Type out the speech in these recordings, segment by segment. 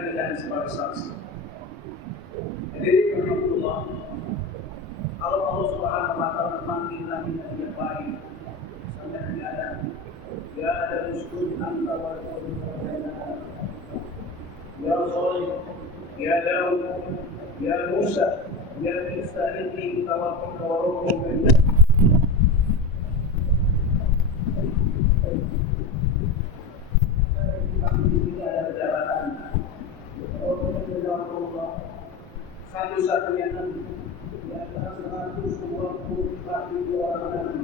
dijadikan sebagai saksi. Jadi Allah, kalau Allah Subhanahu wa taala memanggil nabi yang baik, sampai tidak ada musuh antara ya Salih, ya Daud, ya Musa, ya Isa ini tawakkal wa rabbul satu-satunya nabi di antara 124.000 orang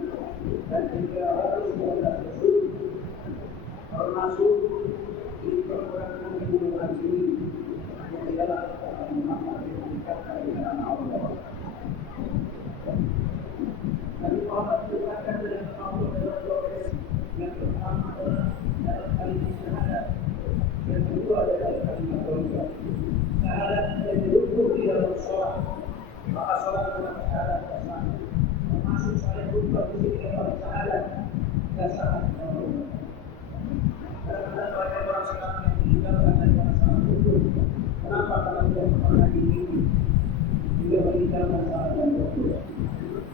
dan 312 rasul termasuk di perbuatan hubungan ini yang adalah Muhammad yang dikatakan dengan Allah. Nabi Muhammad dikatakan dengan Allah dalam profesi yang pertama adalah dalam kalimat syahadat, yang kedua adalah kalimat tauhid. Syahadat yang dirukuk di dalam sholat, maka sholat adalah syahadat bersama. Termasuk saya lupa di dalam syahadat dan syahadat. Kadang-kadang banyak orang sekarang yang meninggalkan dari masalah hukum. Kenapa? Karena dia pernah ini juga meninggalkan syahadat hukum.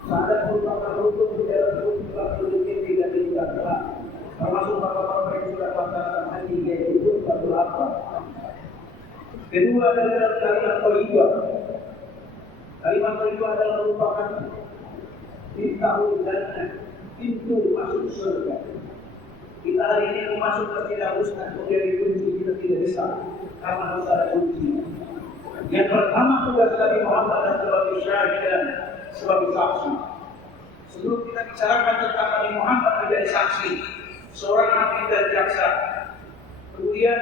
Syahadat merupakan hukum di dalam hukum produktif tidak dilakukan. Termasuk bapak-bapak yang sudah pacaran haji yaitu hukum batu apa. Kedua adalah kalimat thayyibah. Kalimat thayyibah adalah merupakan bintang jannah, pintu masuk surga. Kita hari ini mau masuk ke tidak ustaz, kemudian dikunci kita tidak bisa karena harus ada kunci. Yang pertama tugas Nabi Muhammad adalah sebagai syahid dan sebagai saksi. Sebelum kita bicarakan tentang Nabi Muhammad menjadi saksi, seorang hakim dan jaksa, kemudian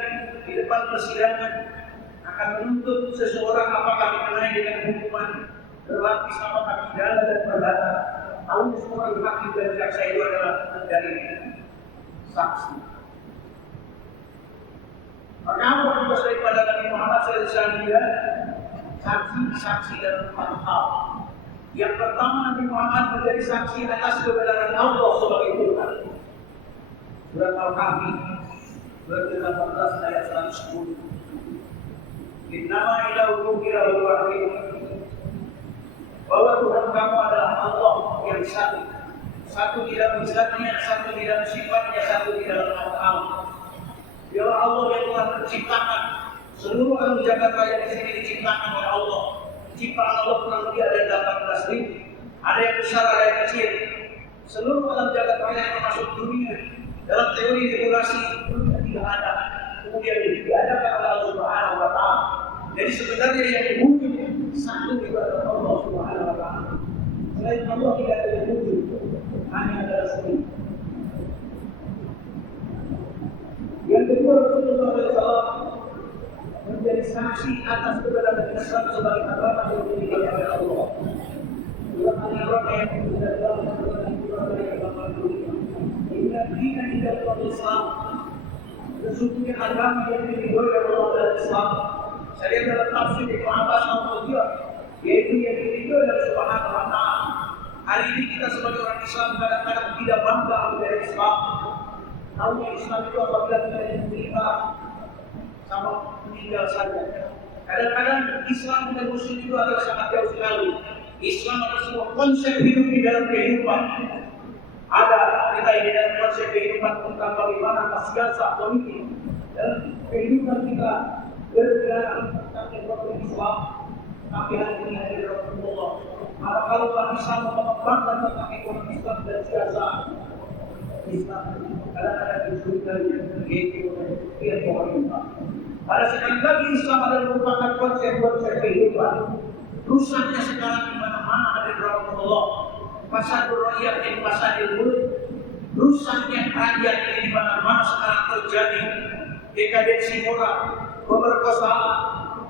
di depan persidangan akan menuntut seseorang apakah dikenai dengan hukuman berlapis apakah pidana dan perdata. Tahu seorang hakim dan jaksa itu adalah dari saksi. Maka apa tugas daripada Nabi Muhammad SAW? Saksi dalam 4 hal. Yang pertama, Nabi Muhammad menjadi saksi atas kebenaran Allah sebagai Tuhan. Surat Al-Kahfi surat 18 ayat 110. Innama ilahukum ilahun wahid. Bahwa Tuhan kamu adalah Allah yang satu. Satu di dalam zatnya, satu di dalam sifatnya, satu di dalam nama. Dialah Allah yang telah menciptakan seluruh alam jagat raya di sini diciptakan oleh Allah. Ciptaan Allah kurang lebih ada 18.000. Ada yang besar, ada yang kecil. Seluruh alam jagat raya termasuk dunia dalam teori regulasi dunia tidak ada. Kemudian diadakan oleh Allah Subhanahu wa taala. Jadi sebenarnya yang wujud satu itu adalah Allah Subhanahu wa taala. Selain Allah tidak ada yang wujud, hanya adalah sendiri. Yang kedua, Rasulullah SAW menjadi saksi atas kebenaran Islam sebagai agama yang dimiliki oleh Allah. Dalam agama yang tidak dalam agama dunia. Inna dina adalah Islam. Sesungguhnya agama yang dimiliki oleh Allah adalah Islam. Saya dalam tafsir Ibnu Abbas al-Qudiyah, yaitu yang dimiliki oleh Subhanahu wa taala. Hari ini kita sebagai orang Islam kadang-kadang tidak bangga menjadi Islam. Tahu Islam itu apabila kita menerima sama meninggal saja. Kadang-kadang Islam dan Muslim itu adalah sangat jauh sekali. Islam adalah sebuah konsep hidup di dalam kehidupan. Ada kita ini dalam konsep kehidupan tentang bagaimana siasat politik dan kehidupan kita bergerak tentang kehidupan Islam. Tapi hari ini hari Rasulullah. Maka kalau Islam mengembangkan tentang ekonomi Islam dan siasat Islam, kadang-kadang disuruhkan yaitu oleh pemerintah. Pada sekali lagi Islam adalah merupakan konsep-konsep kehidupan. Rusaknya sekarang di mana-mana ada Rasulullah. Pasar rakyat yang pasar mulut. Rusaknya rakyat ini di mana-mana sekarang terjadi. Dekadensi moral, pemerkosaan.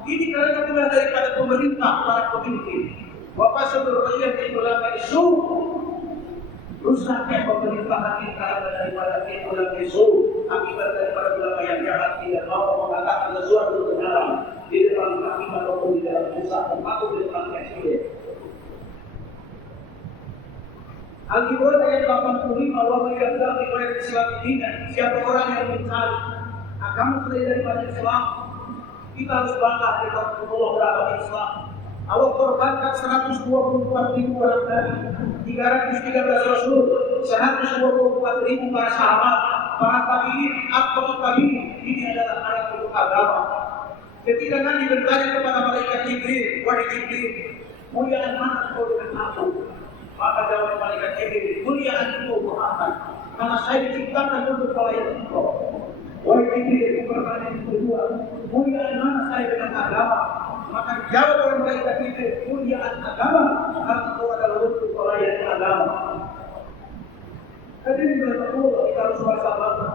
Ini karena mulai daripada pemerintah, para pemimpin. Bapak seluruh rakyat yang ulama isu. Rusaknya pemerintahan ini karena daripada ulama isu. Akibat daripada ulama yang jahat tidak mau mengatakan sesuatu kebenaran di depan hakim ataupun di dalam pusat termasuk di depan presiden. Al-Quran ayat 85 bahwa yang dalam Islam ini siapa orang yang mencari agama selain daripada Islam Kita harus bangga kita Allah beragama Islam. Allah korbankan 124.000 orang Nabi, 313 Rasul, 124.000 para sahabat, para tabi'in, atba'ut tabi'in. Ini adalah ayat untuk agama. Ketika Nabi bertanya kepada malaikat Jibril, wahai Jibril, muliaan mana kau dengan aku? Maka jawab malaikat Jibril, muliaan itu Muhammad, karena saya diciptakan untuk melayani engkau. Wahai Jibril, pertanyaan kedua, muliaan mana saya dengan agama? Maka jawab oleh malaikat Jibril, muliaan agama, karena engkau adalah untuk melayani agama. Hadirin berkata kita harus merasa bangga.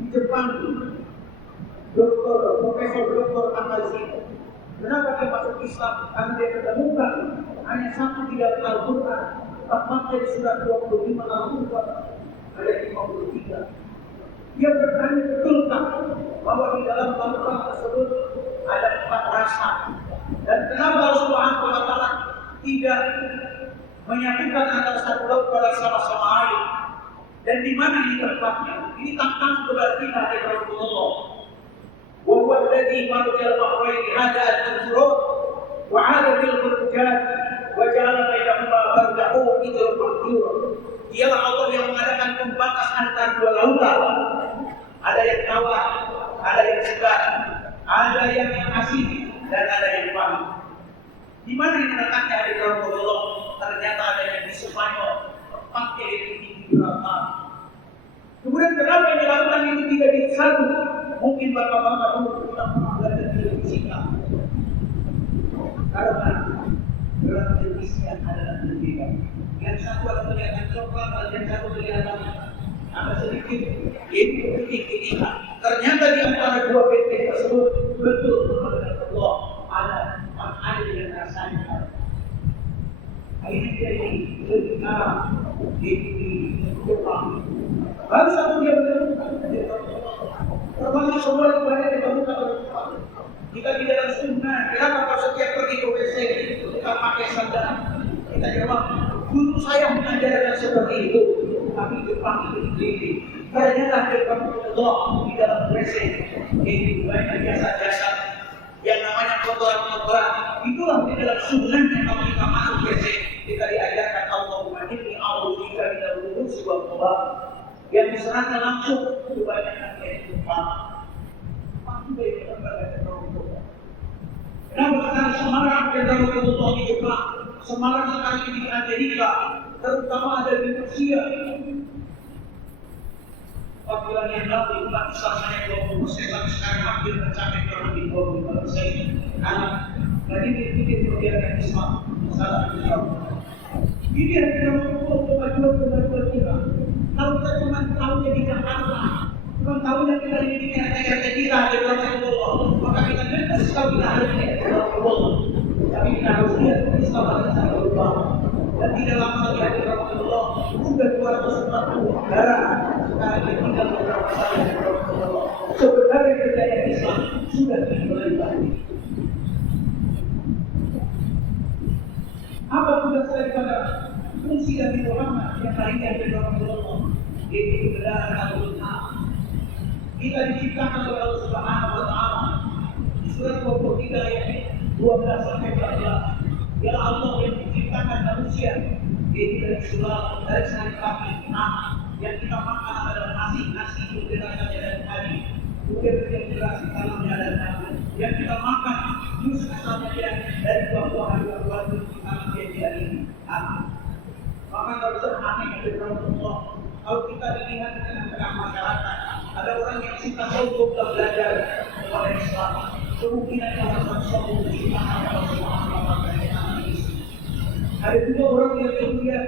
Di Jepang, Profesor Akashi, kenapa dia masuk Islam? Karena dia ketemukan hanya satu di dalam Al-Quran, tepatnya di surat 25 Al-Quran ayat 53. Dia bertanya betulkah bahwa di dalam Al-Quran tersebut ada 4 rasa, dan kenapa Allah Subhanahu wa Ta'ala tidak menyatukan antara satu laut pada sama-sama air, dan di mana ini tempatnya? Ini tantangan kepada kita dari Rasulullah. وهو الذي مرج البحرين هذا الفرات وعاد بالفرجات وجعل بينهما برزخا حجرا محجورا. Dialah Allah yang mengadakan pembatas antara dua lautan. Ada yang tawar, ada yang segar, ada yang asin, dan ada yang pahit. Di mana ini letaknya di Rasulullah? Ternyata ada yang di Spanyol, tepatnya di Gibraltar. Kemudian kenapa yang dilakukan itu tidak di satu? Mungkin bapak-bapak dulu kita pernah belajar di fisika. Karena dalam jenisnya adalah berbeda. Yang satu ada kelihatan coklat, yang satu kelihatan ada sedikit titik-titik. Ternyata di antara dua titik tersebut betul Allah ada yang rasanya. Ini jadi berbicara di Jepang. Baru satu dia menemukan. Termasuk semua yang banyak ditemukan oleh Jepang. Kita di dalam sunnah, kenapa kalau setiap pergi ke WC kita pakai sandal? Kita jawab, guru saya mengajarkan seperti itu. Tapi Jepang itu sendiri. Ternyata Jepang Allah di dalam WC ini banyak jasa-jasa yang namanya kotoran-kotoran. Itulah di dalam sunnahnya kalau kita masuk WC kita diajarkan Allahumma inni a'udzubika minal khubuthi wal khaba'ith. Yang diserahkan langsung kebanyakan dari Jepang. Jepang juga yang berbagai Rasulullah. Kenapa sekarang Semarang dan Rasulullah di Jepang? Semarang sekarang ini di Amerika, terutama ada di Rusia. Apabila yang lalu umat Islam hanya 20%, tapi sekarang hampir mencapai kurang lebih 25%. Karena tadi dipikir kebijakan Islam, masalah Islam. Ini yang kita mau kemajuan kita. Kalau kita cuma tahunya di Jakarta, cuma tahunya kita di RT kita di Rasulullah, maka kita tidak sekali kita harus di Rasulullah. Tapi kita harus lihat Islam ada sangat berubah. Dan tidak lama lagi di Rasulullah sudah 240 negara sekarang yang tinggal beberapa tahun di Rasulullah. Sebenarnya kejayaan Islam sudah dimulai lagi. Apa tugas daripada fungsi Nabi Muhammad yang lainnya dari Rasulullah? Itu kebenaran Al-Quran. Kita diciptakan oleh Allah Subhanahu wa Ta'ala. Di surat 23 ayat 12 sampai 14. Ya Allah yang menciptakan manusia. Yaitu dari sulap, dari sari kaki, yang kita makan adalah nasi itu berdasarkan dari tadi. Kemudian yang jelas di dalamnya ada nasi. Yang kita makan jus asalnya dari buah-buahan itu kita makan dari maka kalau bisa aneh dari Rasulullah. Kalau kita dilihat di tengah-tengah masyarakat, ada orang yang suka untuk belajar kepada Islam. Kemungkinan yang akan sombong di ada juga orang yang kemudian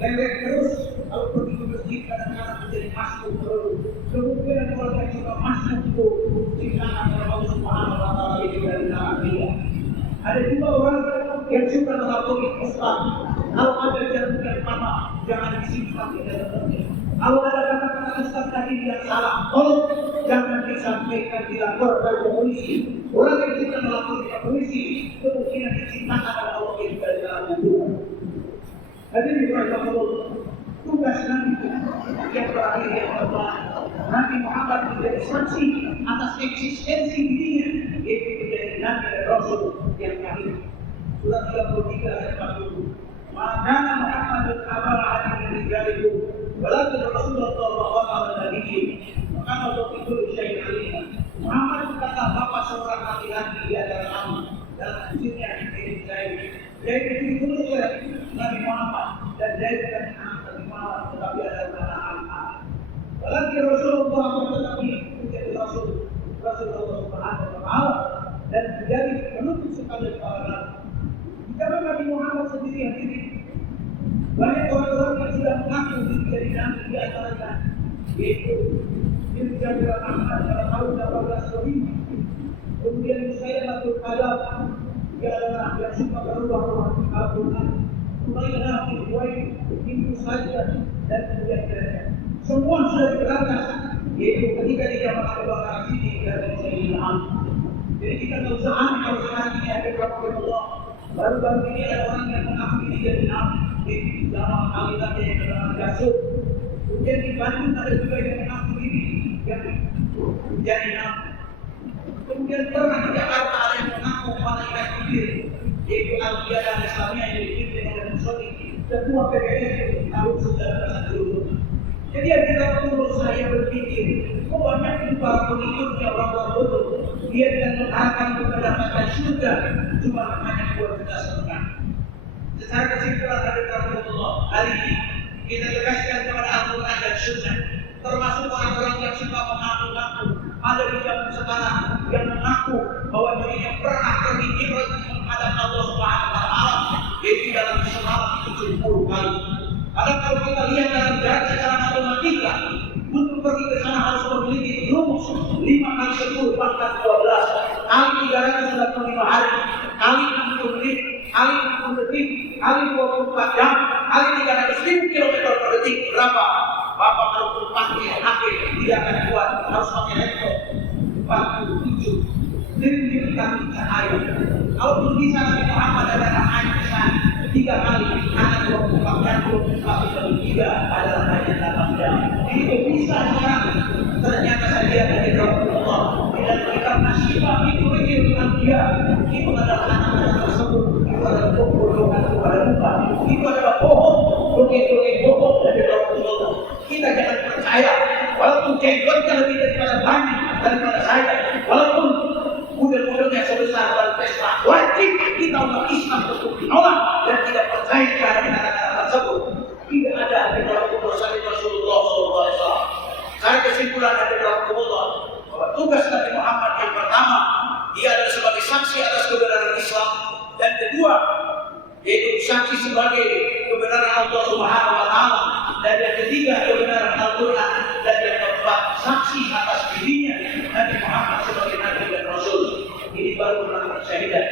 lelek terus kalau pergi ke masjid kadang-kadang menjadi masuk terus. Kemudian ada orang yang suka masuk itu dikatakan oleh Allah Subhanahu wa Ta'ala itu dari dia. Ada juga orang yang suka mengakui Islam. Kalau ada yang pertama, jangan disimpan di dalam hati. Kalau ada kata-kata Ustaz tadi yang salah, tolong jangan disampaikan dilaporkan ke polisi. Orang yang kita melapor ke polisi, kemungkinan diciptakan oleh Allah yang dari dalam hubungan. Jadi diperlukan tugas Nabi yang terakhir yang pertama, Nabi Muhammad menjadi saksi atas eksistensi dirinya, yaitu menjadi Nabi dan Rasul yang terakhir. Surat 33 ayat 40. Maka Muhammad kabar ahadin min rijalikum walakin Rasulullah sallallahu alaihi wasallam maka Allah itu syai'un alim. Muhammad kata bapak seorang laki-laki di antara kamu dalam hadisnya ini saya yaitu ditulis oleh Nabi Muhammad dan Zaid bin Nabi Muhammad tetapi ada anak-anak. Walakin Rasulullah tetapi menjadi Rasulullah Subhanahu wa taala dan menjadi penutup sekalian para nabi. Jika Nabi Muhammad sendiri yang ini banyak orang-orang yang sudah mengaku menjadi nabi di antaranya, yaitu Ibnu Ahmad pada tahun 1825. Kemudian saya Abdul Qalam dia adalah yang suka berubah Al-Quran. Umayyah bin Huwaid Ibnu Sajjad dan kemudian semua sudah diberangkat, yaitu ketika di zaman Abu Bakar Siddiq dan Sayyidina Ali. Jadi kita tahu sekarang kalau sekarang ini ada Allah. Baru-baru ini ada orang yang mengakui jadi nabi di zaman Ali tadi yang bernama Yasub. Kemudian di Bandung ada juga yang mengaku diri yang menjadi nabi. Kemudian pernah di Jakarta ada yang mengaku malaikat Jibril, yaitu Al-Qiyadah Islamiyah yang dipimpin oleh Musoli, ketua PBS tahun 1920. Jadi akhirnya menurut saya berpikir, kok banyak itu para pengikutnya orang-orang bodoh, dia dengan mengatakan mendapatkan surga cuma hanya 2,5 juta. Secara kesimpulan dari Rasulullah hari ini kita tegaskan kepada Al-Quran dan Sunnah, termasuk orang-orang yang suka mengaku-ngaku ada di zaman sekarang yang mengaku bahwa dirinya pernah pergi ibadah menghadap Allah Subhanahu wa taala, yaitu dalam semalam 70 kali. Padahal kalau kita lihat dalam jarak secara matematika, untuk pergi ke sana harus memiliki rumus 5 kali 10 bahkan 12 kali 365 hari, kali 60 menit, kali 60 detik, kali 24 jam, kali 300.000 km per detik. Berapa? Bapak kalau pakai HP tidak akan kuat, harus pakai laptop 47 triliun kali cahaya. Kalau belum bisa Nabi Muhammad ada anak besar 3 kali anak 24 jam, 24 kali 3 adalah hanya 8 jam. Itu bisa sekarang. Ternyata saya dari Rasulullah dan kita nasibah itu dengan dia itu adalah anak-anak tersebut. Itu adalah bohongan kepada Tuhan. Itu adalah bohong, bohong dari Rasulullah. Kita jangan percaya, walaupun jenggotnya lebih daripada banyak daripada saya, walaupun budel-budelnya sebesar dan pesta, wajib kita umat Islam untuk menolak dan tidak percaya kepada kata-kata tersebut. Tidak ada di dalam dosa Rasulullah SAW. Saya kesimpulan dari Rasulullah bahwa tugas Nabi Muhammad yang pertama, dia adalah sebagai saksi atas kebenaran Islam, dan kedua, yaitu saksi sebagai kebenaran Allah Subhanahu wa taala, dan yang ketiga kebenaran Al-Quran, dan yang keempat saksi atas dirinya Nabi Muhammad sebagai Nabi dan Rasul. Ini baru merupakan syahidat.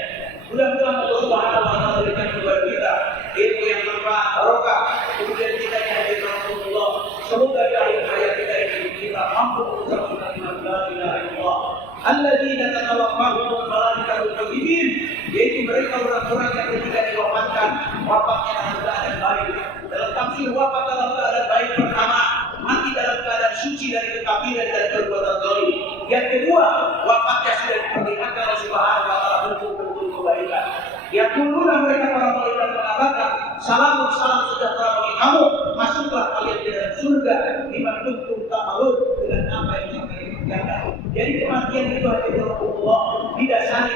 Mudah-mudahan Allah Subhanahu wa taala berikan kepada kita ilmu yang bermanfaat, barokah, kemudian kita yang hadir Rasulullah. Semoga di akhir hayat kita ini kita mampu mengucapkan kalimat la ilaha illallah. Alladzina tatawaffahum malaikatul tayyibin, yaitu mereka orang-orang yang ketika diwafatkan wafatnya dalam keadaan baik. Dalam tafsir wafat dalam keadaan baik pertama, mati dalam keadaan suci dari kekafiran dan perbuatan zalim. Yang kedua, wafatnya sudah diperlihatkan oleh Subhanahu wa taala bentuk-bentuk kebaikan. Yang dululah mereka para malaikat mengatakan, salam sejahtera bagi kamu, masuklah kalian ke dalam surga liman kuntum ta'malun, dengan apa yang sampai dikerjakan. Jadi kematian itu adalah Allah didasari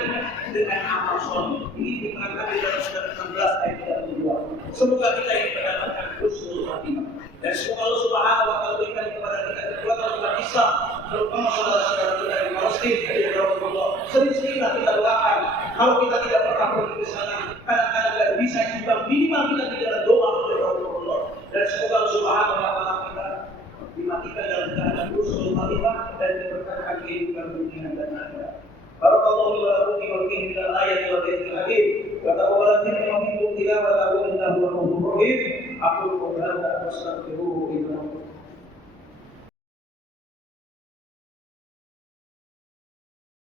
dengan amal soleh. Ini diterangkan di dalam surat 16 ayat 32. Semoga kita yang mendapatkan husnul khatimah. Dan semoga Allah Subhanahu wa taala berikan kepada kita kekuatan umat Islam, terutama saudara-saudara kita di Palestina, di Rasulullah. Sering-seringlah kita doakan. Kalau kita tidak pernah pergi ke sana,